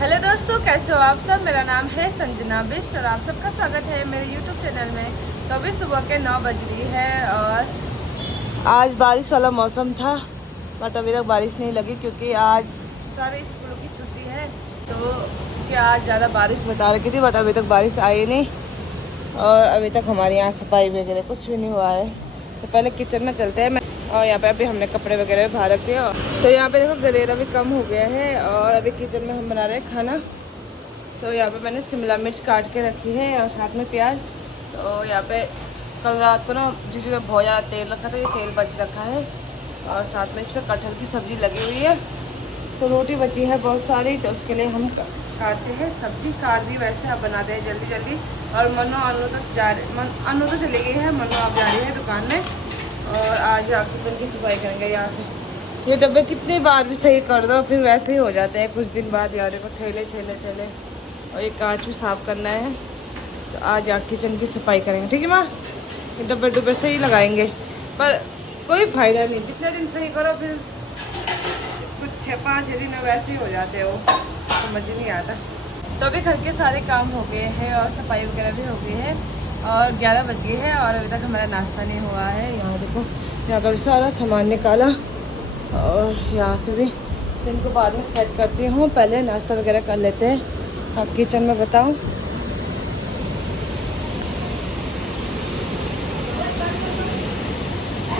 Hello दोस्तों, कैसे हो आप सब। मेरा नाम है संजना बिष्ट और आप सबका स्वागत है मेरे यूट्यूब चैनल में। तो अभी सुबह के 9 बज रही है और आज बारिश वाला मौसम था, बट अभी तक बारिश नहीं लगी क्योंकि आज सारे स्कूलों की छुट्टी है। तो क्योंकि आज ज़्यादा बारिश बता रखी थी, बट अभी तक बारिश आई नहीं और अभी तक हमारे यहाँ सफाई वगैरह कुछ भी नहीं हुआ है। तो पहले किचन में चलते हैं। और यहाँ पे अभी हमने कपड़े वगैरह भी बाहर रख दिए। तो यहाँ पे देखो गदेरा भी कम हो गया है और अभी किचन में हम बना रहे हैं खाना। तो यहाँ पे मैंने शिमला मिर्च काट के रखी है और साथ में प्याज। तो यहाँ पे कल रात को ना जिसमें बहुत ज़्यादा तेल रखा था, ये तेल बच रखा है और साथ में इस पर कटहल की सब्ज़ी लगी हुई है। तो रोटी बची है बहुत सारी, तो उसके लिए हम काटते हैं। सब्जी काट दी, वैसे आप बनाते हैं जल्दी जल्दी। और मनो अनु तक जा रही, अनु तो चली गई है, मनो अब जा रही है दुकान में और आज किचन की सफाई करेंगे यहाँ से। ये डब्बे कितनी बार भी सही कर दो फिर वैसे ही हो जाते हैं कुछ दिन बाद। यार देखो थैले थैले थैले, और ये कांच भी साफ़ करना है। तो आज किचन की सफाई करेंगे, ठीक है माँ। ये डब्बे डब्बे सही लगाएंगे पर कोई फ़ायदा नहीं, जितने दिन सही करो फिर कुछ 6-5 दिन वैसे ही हो जाते हो, समझ नहीं आता। तो अभी घर के सारे काम हो गए हैं और सफाई वगैरह भी हो गई है और 11 बज गए हैं और अभी तक हमारा नाश्ता नहीं हुआ है। यहाँ देखो, यहाँ का भी सारा सामान निकाला और यहाँ से भी। तो इनको बाद में सेट करती हूँ, पहले नाश्ता वगैरह कर लेते हैं। अब किचन में बताऊँ,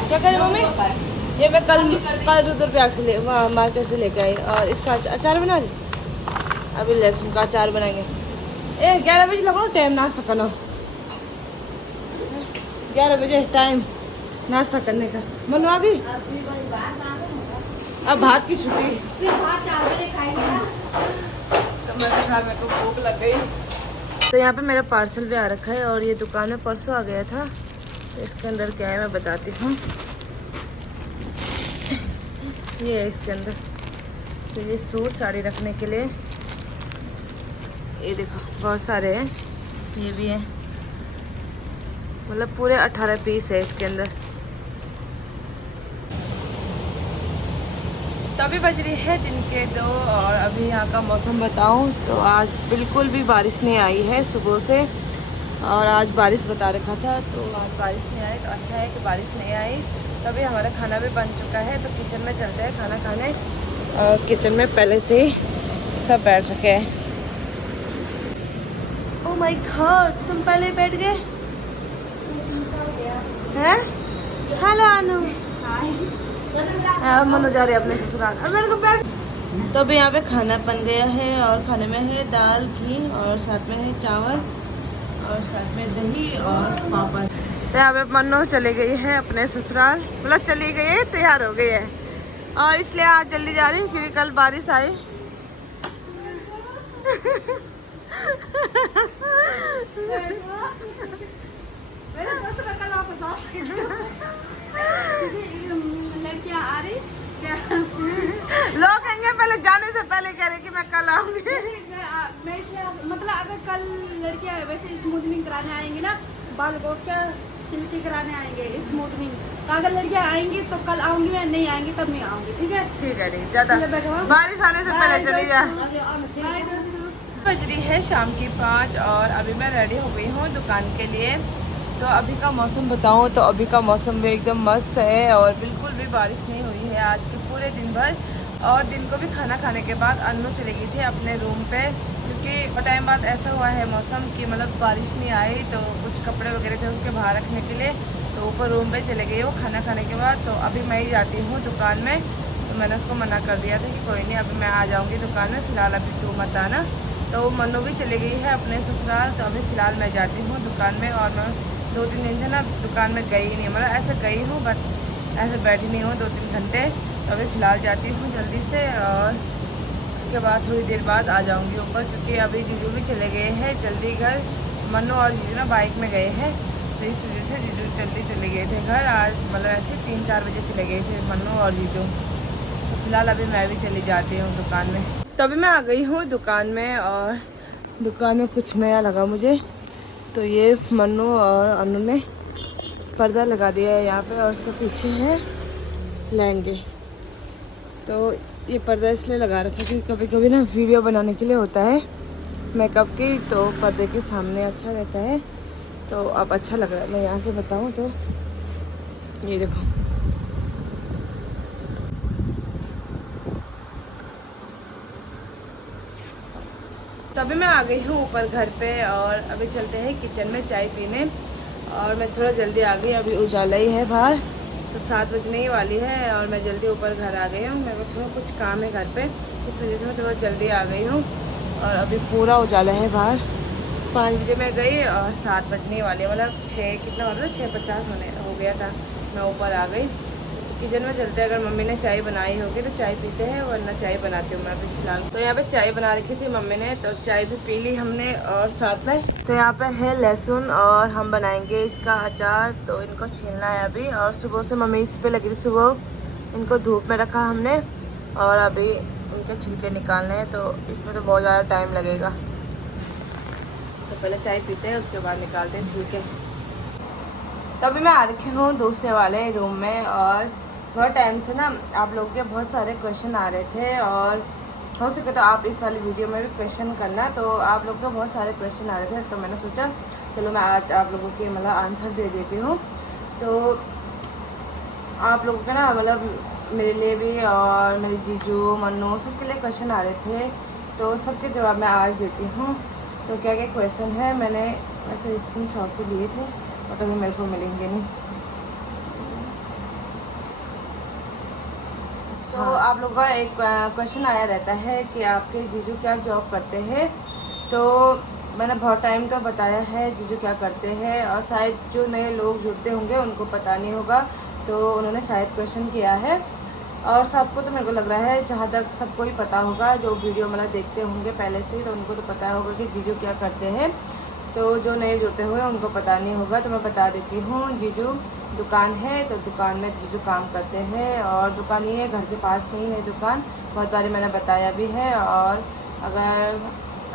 क्या करें मम्मी। ये मैं कल रुद्रप्रयाग से मार्केट से लेकर आई और इसका अचार बना ली। अभी लहसुन का अचार बनाएंगे। 11 बजे लगो टाइम नाश्ता करना, 11 बजे टाइम नाश्ता करने का। मनु आ गई, अब भात की छुट्टी। तो मैंने कहा मेरे को भूख लग गई। तो यहाँ पे मेरा पार्सल भी आ रखा है और ये दुकान में परसों आ गया था। तो इसके अंदर क्या है मैं बताती हूँ। ये है इसके अंदर, तो ये सूट साड़ी रखने के लिए, ये देखो बहुत सारे हैं, ये भी हैं, मतलब पूरे 18 पीस है इसके अंदर। तो अभी बज रही है दिन के 2 और अभी यहाँ का मौसम बताऊँ तो आज बिल्कुल भी बारिश नहीं आई है सुबह से। और आज बारिश बता रखा था, तो आज बारिश नहीं आई। तो अच्छा है कि बारिश नहीं आई। तो अभी हमारा खाना भी बन चुका है, तो किचन में चलते हैं खाना खाने। और किचन में पहले से ही सब बैठ रखे हैं। ओह माय गॉड, तुम पहले ही बैठ गए हैं। हेलो अनु, मनो जा रहे अपने ससुराल। अब मेरे को बैठ। तो अभी यहाँ पे खाना बन गया है और खाने में है दाल, घी और साथ में है चावल और साथ में दही और पापड़। तो यहाँ पे मनो चली गई है अपने ससुराल, मतलब चली गई है, तैयार हो गई है और इसलिए आज जल्दी जा रही हूँ क्योंकि कल बारिश आई। लड़कियां आ रही क्या? लोग कहेंगे पहले जाने से पहले कह रहे कि मैं कल आऊंगी। मैं इसलिए मतलब अगर कल लड़कियां वैसे स्मूथनिंग कराने आएंगी ना, बाल को क्या सिल्की कराने आएंगे स्मूथनिंग, तो अगर लड़कियां आएंगी तो कल आऊंगी, मैं नहीं आएंगी तब नहीं आऊंगी, ठीक है। ठीक है, नहीं ज्यादा बारिश आने से पहले चली जा। बाय दोस्तों। बज रही है शाम की 5 और अभी मैं रेडी हो गई हूँ दुकान के लिए। तो अभी का मौसम बताऊँ तो अभी का मौसम भी एकदम मस्त है और बिल्कुल भी बारिश नहीं हुई है आज के पूरे दिन भर। और दिन को भी खाना खाने के बाद अन्नू चली गई थी अपने रूम पे, क्योंकि टाइम बाद ऐसा हुआ है मौसम कि मतलब बारिश नहीं आई। तो कुछ कपड़े वगैरह थे उसके बाहर रखने के लिए, तो ऊपर रूम पे चले गई वो खाना खाने के बाद। तो अभी मैं ही जाती हूँ दुकान में। तो मैंने उसको मना कर दिया था कि कोई नहीं, अभी मैं आ जाऊँगी दुकान में, फ़िलहाल अभी तू मत आना। तो मनु भी चली गई है अपने ससुराल। तो अभी फ़िलहाल मैं जाती हूँ दुकान में और मैं 2-3 दिन से ना दुकान में गई नहीं, मतलब ऐसे गई हूँ बट ऐसे बैठी नहीं हूँ 2-3 घंटे। तो अभी फ़िलहाल जाती हूँ जल्दी से और उसके बाद थोड़ी देर बाद आ जाऊँगी ऊपर, क्योंकि अभी जीजू भी चले गए हैं जल्दी घर। मनु और जीजू ना बाइक में गए हैं, तो इस वजह से जीजू जल्दी चले गए थे घर आज, मतलब ऐसे 3-4 बजे चले गए थे मनु और जीजू। तो फ़िलहाल अभी मैं भी चली जाती हूँ दुकान में। तो अभी मैं आ गई हूँ दुकान में और दुकान में कुछ नया लगा मुझे। तो ये मनु और अनु ने पर्दा लगा दिया है यहाँ पे और उसके पीछे है लहंगे। तो ये पर्दा इसलिए लगा रखा है क्योंकि कभी कभी ना वीडियो बनाने के लिए होता है मेकअप की, तो पर्दे के सामने अच्छा रहता है। तो अब अच्छा लग रहा है। मैं यहाँ से बताऊँ तो ये देखो, तो अभी मैं आ गई हूँ ऊपर घर पे और अभी चलते हैं किचन में चाय पीने। और मैं थोड़ा जल्दी आ गई, अभी उजाला ही है बाहर, तो 7 बजने ही वाली है और मैं जल्दी ऊपर घर आ गई हूँ। मेरे को थोड़ा कुछ काम है घर पे, इस वजह से मैं थोड़ा जल्दी आ गई हूँ। और अभी पूरा उजाला है बाहर। 5 बजे मैं गई और 7 बजने वाली है, मतलब 6 कितना हो रहा था, 6:50 हो गया था। मैं ऊपर आ गई। किचन में चलते हैं, अगर मम्मी ने चाय बनाई होगी तो चाय पीते हैं, वरना चाय बनाती हूँ मैं अभी फ़िलहाल। तो यहाँ पे चाय बना रखी थी मम्मी ने, तो चाय भी पी ली हमने। और साथ में तो यहाँ पे है लहसुन और हम बनाएंगे इसका अचार, तो इनको छीलना है अभी। और सुबह से मम्मी इस पर लगी थी, सुबह इनको धूप में रखा हमने और अभी इनके छिलके निकालने हैं, तो इसमें तो बहुत ज़्यादा टाइम लगेगा। तो पहले चाय पीते हैं, उसके बाद निकालते हैं छिलके। तो अभी मैं आ रखी हूँ दूसरे वाले रूम में और बहुत टाइम से ना आप लोगों के बहुत सारे क्वेश्चन आ रहे थे और हो सके तो आप इस वाली वीडियो में भी क्वेश्चन करना। तो आप लोग को बहुत सारे क्वेश्चन आ रहे थे, तो मैंने सोचा चलो मैं आज आप लोगों के मतलब आंसर दे देती हूँ। तो आप लोगों के ना मतलब मेरे लिए भी और मेरे जीजू मन्नू सबके लिए क्वेश्चन आ रहे थे, तो सबके जवाब मैं आज देती हूँ। तो क्या क्या क्वेश्चन है मैंने वैसे स्क्रीन शॉट तो लिए थे और कभी मेरे को मिलेंगे नहीं। तो आप लोगों का एक क्वेश्चन आया रहता है कि आपके जीजू क्या जॉब करते हैं। तो मैंने बहुत टाइम तो बताया है जीजू क्या करते हैं, और शायद जो नए लोग जुड़ते होंगे उनको पता नहीं होगा, तो उन्होंने शायद क्वेश्चन किया है। और सबको तो मेरे को लग रहा है जहाँ तक सबको ही पता होगा, जो वीडियो मतलब देखते होंगे पहले से, तो उनको तो पता होगा कि जीजू क्या करते हैं। तो जो नए जुड़ते हुए उनको पता नहीं होगा, तो मैं बता देती हूँ। जीजू दुकान है, तो दुकान में जीजू काम करते हैं और दुकान ये घर के पास में ही है दुकान, बहुत बार मैंने बताया भी है। और अगर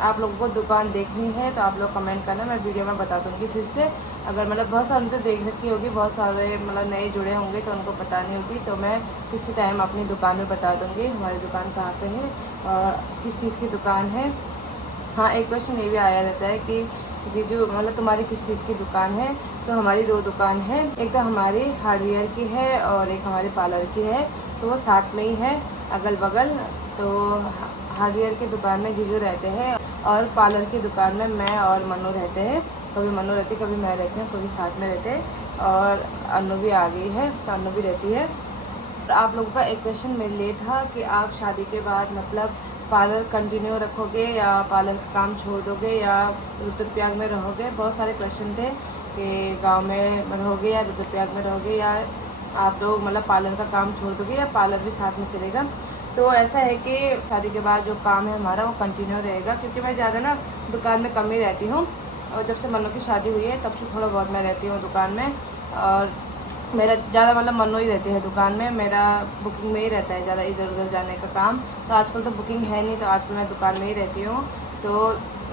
आप लोगों को दुकान देखनी है तो आप लोग कमेंट करना, मैं वीडियो में बता दूँगी फिर से। अगर मतलब बहुत सारे तो देख रखी होगी, बहुत सारे मतलब नए जुड़े होंगे तो उनको पता नहीं होगी, तो मैं किसी टाइम अपनी दुकान में बता दूँगी हमारी दुकान कहाँ पे है और किस चीज़ की दुकान है। हाँ, एक क्वेश्चन ये भी आया रहता है कि जीजू मतलब तुम्हारी किस चीज़ की दुकान है। तो हमारी 2 दुकान है, एक तो हमारी हार्डवेयर की है और एक हमारे पार्लर की है, तो वो साथ में ही है अगल बगल। तो हार्डवेयर की दुकान में जीजू रहते हैं और पार्लर की दुकान में मैं और मन्नू रहते हैं। कभी मन्नू रहती, कभी मैं रहती हूँ, कभी साथ में रहते हैं। और अन्नू भी आ गई है, तो अन्नू भी रहती है। आप लोगों का एक क्वेश्चन मेरे लिए था कि आप शादी के बाद मतलब पार्लर कंटिन्यू रखोगे या पार्लर का काम छोड़ दोगे या रुद्रप्रयाग में रहोगे। बहुत सारे क्वेश्चन थे कि गांव में रहोगे या रुद्रप्रयाग में रहोगे, या आप लोग मतलब पार्लर का काम छोड़ दोगे या पार्लर भी साथ में चलेगा। तो ऐसा है कि शादी के बाद जो काम है हमारा वो कंटिन्यू रहेगा, क्योंकि मैं ज़्यादा ना दुकान में कम ही रहती हूँ। और जब से मन्नू की शादी हुई है तब से थोड़ा बहुत मैं रहती हूँ दुकान में। और मेरा ज़्यादा मतलब मन्नू ही रहती है दुकान में, मेरा बुकिंग में ही रहता है ज़्यादा इधर उधर जाने का काम। तो आजकल तो बुकिंग है नहीं, तो आजकल मैं दुकान में ही रहती हूँ। तो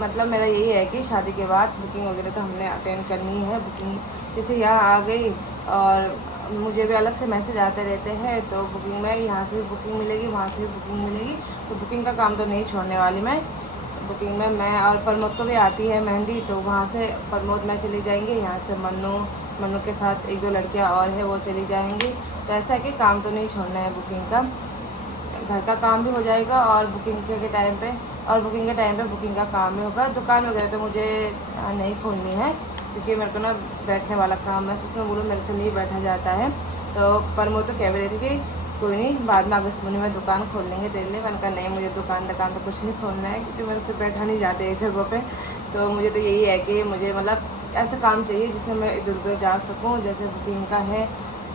मतलब मेरा यही है कि शादी के बाद बुकिंग वगैरह तो हमने अटेंड करनी है। बुकिंग जैसे यहाँ आ गई और मुझे भी अलग से मैसेज आते रहते हैं, तो बुकिंग में यहाँ से भी बुकिंग मिलेगी, वहाँ से भी बुकिंग मिलेगी, तो बुकिंग का काम तो नहीं छोड़ने वाली मैं। बुकिंग में मैं और प्रमोद को भी आती है मेहंदी, तो वहाँ से प्रमोद में चली जाएंगे, यहाँ से मन्नू के साथ 1-2 लड़कियाँ और है वो चली जाएंगी। तो ऐसा है कि काम तो नहीं छोड़ना है बुकिंग का, घर का काम भी हो जाएगा और बुकिंग के टाइम पे बुकिंग का काम भी होगा। दुकान वगैरह तो मुझे नहीं खोलनी है, क्योंकि मेरे को ना बैठने वाला काम है, सच में बोलूँ मेरे से नहीं बैठा जाता है। तो प्रमोद तो कह रही थी कि कोई नहीं, बाद में अगस्त महीने में दुकान खोल लेंगे तेरे लिए। मैंने कहा नहीं, मुझे दुकान तो कुछ नहीं खोलना है, क्योंकि मेरे से बैठा नहीं जाते एक जगह पे। तो मुझे तो यही है कि मुझे मतलब ऐसा काम चाहिए जिसमें मैं इधर उधर जा सकूँ। जैसे बुकिंग का है,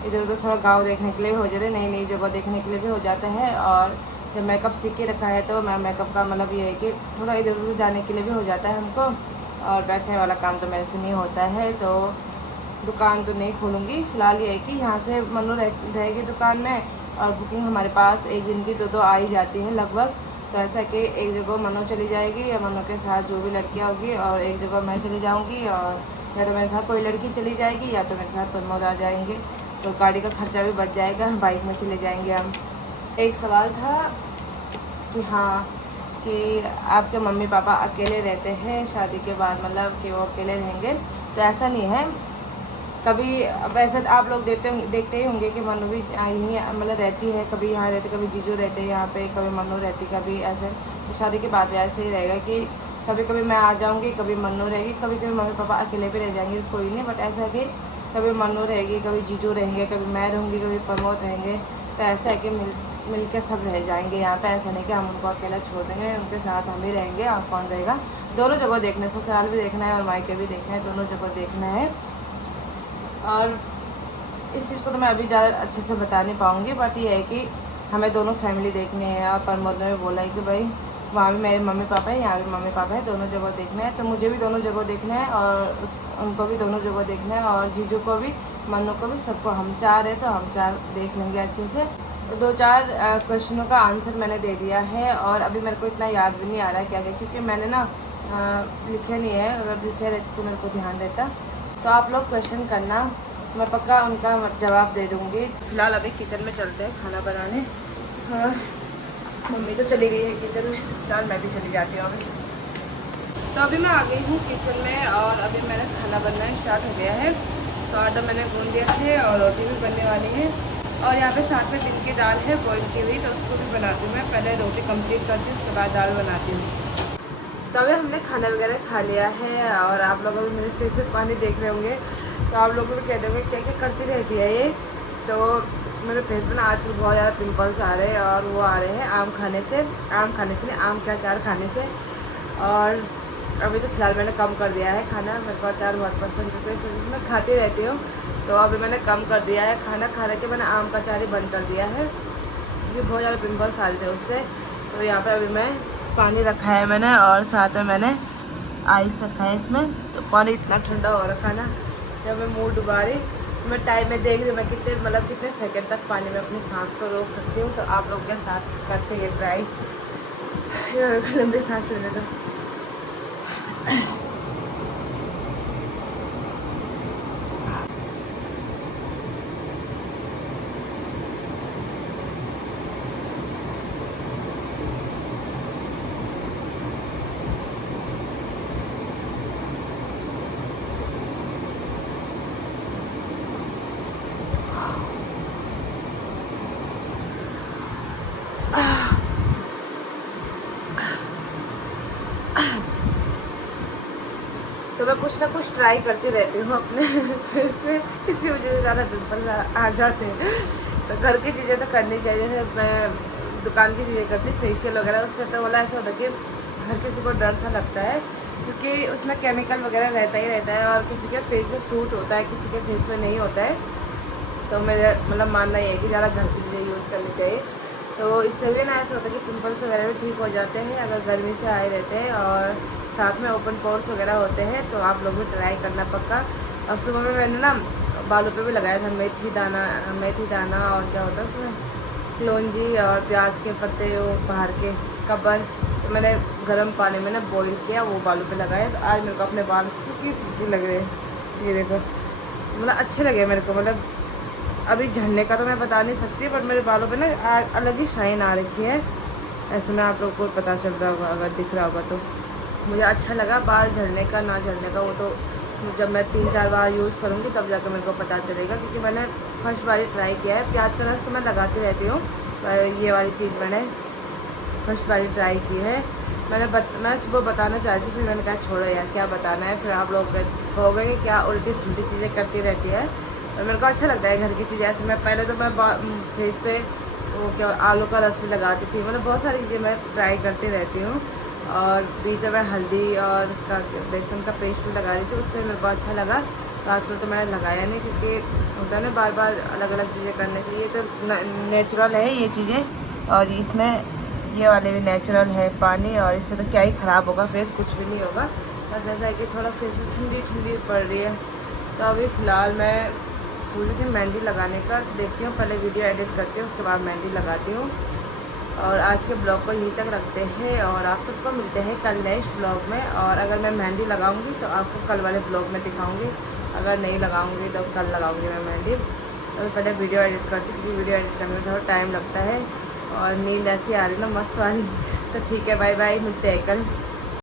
इधर उधर थोड़ा गांव देखने के लिए भी हो जाता है, नई नई जगह देखने के लिए भी हो जाता है। और जब मेकअप सीख के रखा है तो मैं मेकअप का मतलब ये है कि थोड़ा इधर उधर जाने के लिए भी हो जाता है हमको, और बैठने वाला काम तो मेरे से नहीं होता है। तो दुकान तो नहीं खोलूँगी फ़िलहाल। ये है कि यहाँ से मन्नू रहेगी दुकान में, और बुकिंग हमारे पास एक दिन की 2-2 आ ही जाती है लगभग। तो ऐसा कि एक जगह मन्नू चली जाएगी या मन्नू के साथ जो भी लड़कियाँ होगी, और एक जगह मैं चली जाऊँगी, और या तो मेरे साथ कोई लड़की चली जाएगी या तो मेरे साथ प्रमोद आ जाएंगे। तो गाड़ी का खर्चा भी बच जाएगा, बाइक में चले जाएंगे हम। एक सवाल था कि हाँ कि आपके मम्मी पापा अकेले रहते हैं शादी के बाद, मतलब कि वो अकेले रहेंगे, तो ऐसा नहीं है। कभी वैसे आप लोग देखते ही होंगे कि मनु भी यहीं मतलब रहती है, कभी यहाँ रहती, कभी जीजू रहते हैं यहाँ पे, कभी मनु रहती, कभी ऐसे। तो शादी के बाद भी ऐसे ही रहेगा कि कभी कभी मैं आ जाऊँगी, कभी मनु रहेगी, कभी कभी मम्मी पापा अकेले भी रह जाएंगे, कोई नहीं। बट ऐसा है कि कभी मनु रहेगी, कभी जीजू रहेंगे, कभी मैं रहूँगी, कभी प्रमोद रहेंगे। तो ऐसा है कि मिल के सब रह जाएंगे यहाँ पे। ऐसा नहीं कि हम उनको अकेला छोड़ देंगे, उनके साथ हम ही रहेंगे। और कौन रहेगा, दोनों जगह देखना है, ससुराल भी देखना है और मायके भी देखना है, दोनों जगह देखना है। और इस चीज़ को तो मैं अभी ज़्यादा अच्छे से बता नहीं पाऊँगी, बट ये है कि हमें दोनों फैमिली देखनी है। और प्रमोद ने बोला है कि भाई वहाँ भी मेरे मम्मी पापा है, यहाँ भी मम्मी पापा है, दोनों जगह देखना है। तो मुझे भी दोनों जगह देखना है और उनको भी दोनों जगह देखना है, और जीजू को भी, मनु को भी, सबको। हम चार है तो हम चार देख लेंगे अच्छे से। तो 2-4 क्वेश्चनों का आंसर मैंने दे दिया है, और अभी मेरे को इतना याद भी नहीं आ रहा है क्या क्या, क्योंकि मैंने ना लिखे नहीं है। अगर लिखे रहते तो मेरे को ध्यान रहता। तो आप लोग क्वेश्चन करना, मैं पक्का उनका जवाब दे दूँगी। फ़िलहाल अभी किचन में चलते हैं खाना बनाने। हाँ, मम्मी तो चली गई है किचन में, फिलहाल मैं भी चली जाती हूँ अभी। तो अभी मैं आ गई हूँ किचन में, और अभी मैंने खाना बनना स्टार्ट हो गया है। तो आटा मैंने गूंद दिया है और रोटी भी बनने वाली है। और यहाँ पे साथ में दिन की दाल है बॉइल की हुई, तो उसको भी बनाती हूँ मैं। पहले रोटी कंप्लीट करती हूँ, उसके बाद दाल बनाती हूँ। तो अभी हमने खाना वगैरह खा लिया है, और आप लोग अभी मेरे फेस में पानी देख रहे होंगे, तो आप लोग भी कह दोगे क्या क्या करती रहती है ये। तो मेरे फेस में ना आजकल बहुत ज़्यादा पिंपल्स आ रहे हैं, और वो आ रहे हैं आम खाने से नहीं, आम के अचार खाने से। और अभी तो फ़िलहाल मैंने कम कर दिया है खाना, मेरे को अचार बहुत पसंद है, तो इस वजह से मैं खाती रहती हूँ। तो अभी मैंने कम कर दिया है खाना खाने के, मैंने आम का अचार ही बंद कर दिया है, क्योंकि बहुत ज़्यादा पिंपल्स आ रहे थे उससे। तो यहाँ पर अभी मैं पानी रखा है मैंने, और साथ में मैंने आइस रखा है इसमें। तो पानी इतना ठंडा हो रखा ना, जब मैं मुँह डुबा रही, मैं टाइम में देख रही मैं कितने सेकंड तक पानी में अपनी सांस को रोक सकती हूँ। तो आप लोग के साथ करते हैं ट्राई। लंबी सांस लेने दो। तो मैं कुछ ना कुछ ट्राई करती रहती हूँ अपने फेस में, इसी वजह से ज़्यादा पिंपल्स आ जाते हैं। तो घर की चीज़ें तो करनी चाहिए, जैसे मैं दुकान की चीज़ें करती हूँ फेशियल वगैरह, उससे तो बोला ऐसा होता है कि हर किसी को डर सा लगता है, क्योंकि उसमें केमिकल वगैरह रहता ही रहता है, और किसी के फेस में सूट होता है, किसी के फेस में नहीं होता है। तो मेरा मतलब मानना ये है कि ज़्यादा घर की चीज़ें यूज़ करनी चाहिए। तो इससे भी ना ऐसा होता है कि पिंपल्स वगैरह भी ठीक हो जाते हैं अगर गर्मी से आए रहते हैं, और साथ में ओपन पोर्स वगैरह होते हैं। तो आप लोग भी ट्राई करना पक्का। और सुबह में मैंने ना बालों पे भी लगाया था मेथी दाना और क्या होता है उसमें, कलौंजी और प्याज के पत्ते, वो बाहर के कबर। तो मैंने गर्म पानी में ना बॉईल किया, वो बालों पे लगाया। तो आज मेरे को अपने बाल सिल्की लग रहे हैं, ये देखो, मतलब अच्छे लगे मेरे को। मतलब अभी झड़ने का तो मैं बता नहीं सकती, बट मेरे बालों पे ना अलग ही शाइन आ रखी है। ऐसे में आप लोग को पता चल रहा होगा, अगर दिख रहा होगा तो। मुझे अच्छा लगा बाल झड़ने का ना झड़ने का, वो तो जब मैं 3-4 बार यूज़ करूँगी तब जाकर मेरे को पता चलेगा, क्योंकि मैंने फर्स्ट बार ही ट्राई किया है। प्याज का रस तो मैं लगाती रहती हूँ, पर ये वाली चीज़ मैंने फर्स्ट बार ही ट्राई की है। मैं सुबह बताना चाहती थी, फिर मैंने कहा छोड़ो यार क्या बताना है, फिर आप लोग कहोगे कि क्या उल्टी सुलटी चीज़ें करती रहती है। और मेरे को अच्छा लगता है घर की चीज़ें। ऐसे मैं पहले तो मैं फेस पे वो क्या आलू का रस भी लगाती थी, मतलब बहुत सारी चीज़ें मैं ट्राई करती रहती हूँ। और बीच में हल्दी और उसका बेसन का पेस्ट भी लगा रही थी, उससे मेरे को अच्छा लगा। तो आजकल तो मैंने लगाया नहीं, क्योंकि होता है ना बार बार अलग अलग चीज़ें करने से। ये तो नेचुरल है ये चीज़ें, और इसमें ये वाले भी नेचुरल है पानी, और इससे तो क्या ही ख़राब होगा, फेस कुछ भी नहीं होगा। बस ऐसा है कि थोड़ा फेस में ठंडी पड़ रही है। तो अभी फ़िलहाल मैं सोच रही थी मेहंदी लगाने का, तो देखती हूँ, पहले वीडियो एडिट करती हूँ, उसके बाद मेहंदी लगाती हूँ। और आज के ब्लॉग को यहीं तक रखते हैं, और आप सबको मिलते हैं कल नेक्स्ट ब्लॉग में। और अगर मैं मेहंदी लगाऊंगी तो आपको कल वाले ब्लॉग में दिखाऊंगी, अगर नहीं लगाऊंगी तो कल लगाऊंगी मैं मेहंदी। तो पहले वीडियो एडिट करती हूँ, क्योंकि वीडियो एडिट करने में थोड़ा टाइम लगता है। और नींद ऐसी आ रही ना मस्त वाली। तो ठीक है, बाय बाय, मिलते हैं कल।